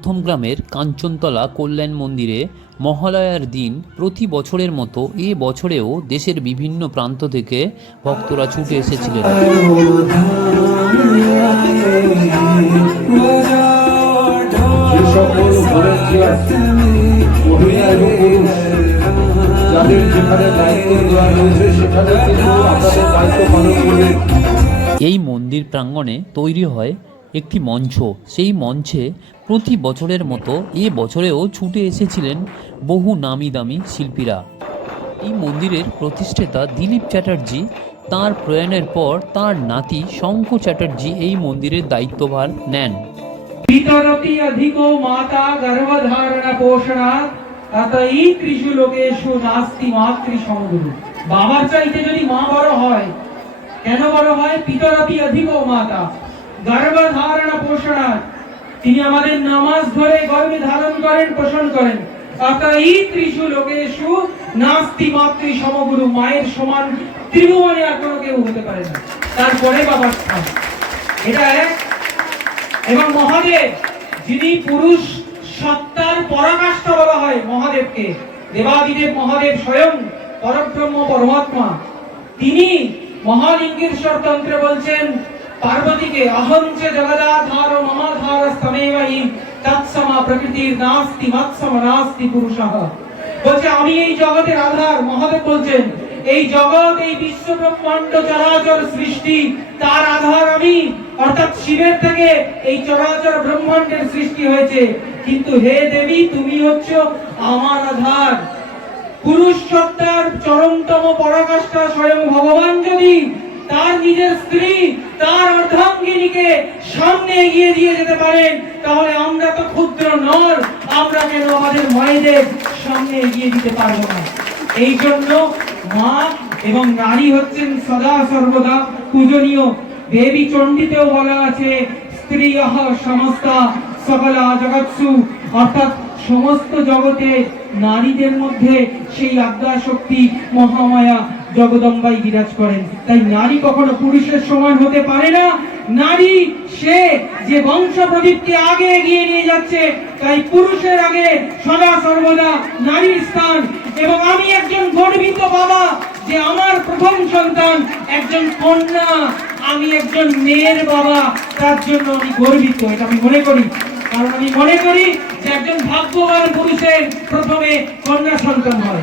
মধ্যমগ্রামের কাঞ্চনতলা কল্যাণ মন্দিরে মহালয়ার দিন প্রতি বছরের মতো এ বছরেও দেশের বিভিন্ন প্রান্ত থেকে ভক্তরা ছুটে এসেছিলেন। এই মন্দির প্রাঙ্গণে তৈরি হয় একটি মঞ্চ। সেই মঞ্চে প্রতি বছরের মতো এ বছরেও ছুটে এসেছিলেন বহু নামি দামি শিল্পীরা। এই মন্দিরের প্রতিষ্ঠাতা দিলীপ চ্যাটার্জি, তার প্রয়াণের পর তার নাতি শঙ্কু চ্যাটার্জি এই মন্দিরের দায়িত্বভার নেন। পিতরতি অধিকো মাতা গর্ভধারণ পোষণাৎ অতই ত্রিষু লোকেষু নাস্তি মাতৃ সমগুরু বাবার চাইতে যদি মা বড় হয়, কেন বড় হয়? পিতরতি অধিকো মাতা। গর্ভধারণ পোষণাৎ তিনি আমাদের নামাজ ধরে গর্ভে ধারণ করেন, পোষণ করেন। ত্রিষু লোকেষু নাস্তি, মাতৃ, সমগুরু, মায়ের সমান ত্রিভুবনে আর কোনো কেউ হতে পারে না। তারপরে বাবার স্থান। এটা এক। এবং মহাদেব, যিনি পুরুষ সত্তার পরাকাষ্ঠা বলা হয় মহাদেবকে, দেবাদিদেব মহাদেব স্বয়ং পরব্রহ্ম, পরমাত্মা। তিনি মহালিঙ্গের তন্ত্রে বলছেন পার্বতীকে অহঞ্চ জগদাধার মমাধার স্তমেবাহি তৎসমা প্রকৃতির নাস্তি, মৎসম নাস্তি পুরুষঃ বলছে, আমি এই জগতের আধার মহাদেব বলছেন, এই জগৎ, এই বিশ্ব ব্রহ্মাণ্ড চরাচর সৃষ্টি, তার আধার আমি। অর্থাৎ শিবের থেকে এই চরাচর ব্রহ্মাণ্ডের সৃষ্টি হয়েছে। কিন্তু হে দেবী, তুমি হচ্ছ আমার আধার। পুরুষ সত্তার চরমতম পরাকাষ্ঠা স্বয়ং ভগবান যদি, তার নিজের স্ত্রী তার অর্ধাঙ্গিনীকে সামনে এগিয়ে দিয়ে যেতে পারেন, তাহলে আমরা তো ক্ষুদ্র নর, আমরা কেন আমাদের মায়েদের সামনে এগিয়ে দিতে পারব না। এই জন্য মা এবং নারী হচ্ছেন সদা সর্বদা পূজনীয়। দেবী চণ্ডীতেও বলা আছে স্ত্রী সমস্তা সকলা জগৎসু। অর্থাৎ সমস্ত জগতে নারীদের মধ্যে সেই আজ্ঞা শক্তি মহামায়া জগদম্বাই বিরাজ করেন। তাই নারী কখনো পুরুষের সমান হতে পারে না। নারী, সে যে বংশ প্রদীপকে আগে এগিয়ে নিয়ে যাচ্ছে, তাই পুরুষের আগে সদা সর্বদা নারীর স্থান। এবং আমি একজন গর্বিত বাবা, যে আমার প্রথম সন্তান একজন কন্যা, আমি একজন মেয়ের বাবা, তার জন্য আমি গর্বিত। এটা আমি মনে করি। কারণ আমি মনে করি যে একজন ভাগ্যবান পুরুষের প্রথমে কন্যা সন্তান হয়।